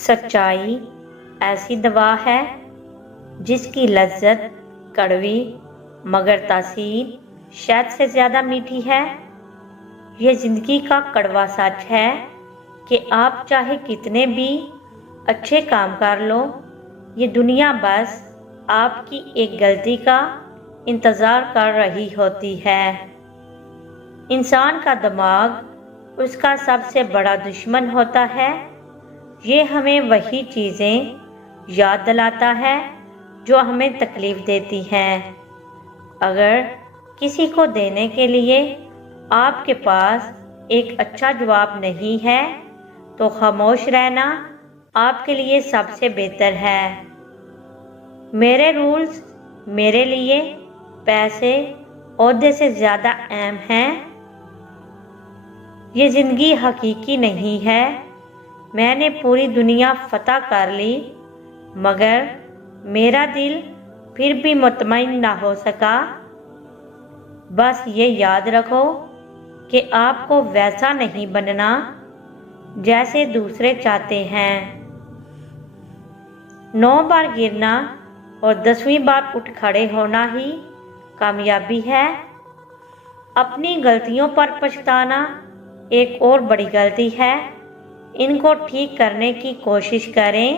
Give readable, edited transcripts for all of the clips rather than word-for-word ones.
سچائی ایسی دوا ہے جس کی لذت کڑوی مگر تاثیر شہد سے زیادہ میٹھی ہے۔ یہ زندگی کا کڑوا سچ ہے کہ آپ چاہے کتنے بھی اچھے کام کر لو، یہ دنیا بس آپ کی ایک غلطی کا انتظار کر رہی ہوتی ہے۔ انسان کا دماغ اس کا سب سے بڑا دشمن ہوتا ہے۔ یہ ہمیں وہی چیزیں یاد دلاتا ہے جو ہمیں تکلیف دیتی ہیں۔ اگر کسی کو دینے کے لیے آپ کے پاس ایک اچھا جواب نہیں ہے تو خاموش رہنا آپ کے لیے سب سے بہتر ہے۔ میرے رولز میرے لیے پیسے عہدے سے زیادہ اہم ہیں۔ یہ زندگی حقیقی نہیں ہے۔ میں نے پوری دنیا فتح کر لی مگر میرا دل پھر بھی مطمئن نہ ہو سکا۔ بس یہ یاد رکھو کہ آپ کو ویسا نہیں بننا جیسے دوسرے چاہتے ہیں۔ 9 بار گرنا اور 10ویں بار اٹھ کھڑے ہونا ہی کامیابی ہے۔ اپنی غلطیوں پر پچھتانا ایک اور بڑی غلطی ہے۔ ان کو ٹھیک کرنے کی کوشش کریں۔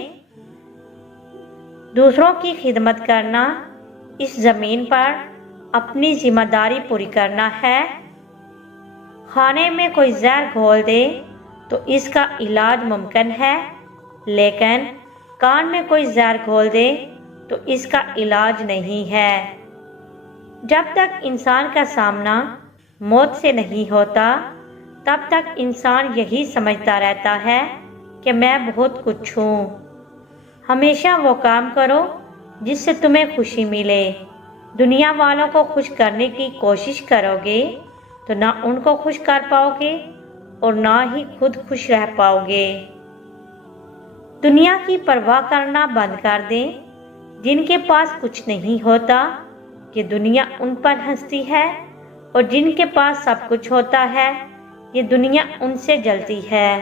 دوسروں کی خدمت کرنا اس زمین پر اپنی ذمہ داری پوری کرنا ہے۔ کھانے میں کوئی زہر گھول دے تو اس کا علاج ممکن ہے، لیکن کان میں کوئی زہر گھول دے تو اس کا علاج نہیں ہے۔ جب تک انسان کا سامنا موت سے نہیں ہوتا تب تک انسان یہی سمجھتا رہتا ہے کہ میں بہت کچھ ہوں۔ ہمیشہ وہ کام کرو جس سے تمہیں خوشی ملے۔ دنیا والوں کو خوش کرنے کی کوشش کرو گے تو نہ ان کو خوش کر پاؤ گے اور نہ ہی خود خوش رہ پاؤ گے۔ دنیا کی پرواہ کرنا بند کر دیں۔ جن کے پاس کچھ نہیں ہوتا یہ دنیا ان پر ہنستی ہے، اور جن کے پاس سب کچھ ہوتا ہے یہ دنیا ان سے جلتی ہے۔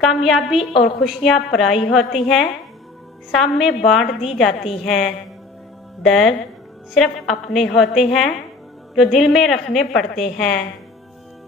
کامیابی اور خوشیاں پرائی ہوتی ہیں، سب میں بانٹ دی جاتی ہیں۔ درد صرف اپنے ہوتے ہیں جو دل میں رکھنے پڑتے ہیں۔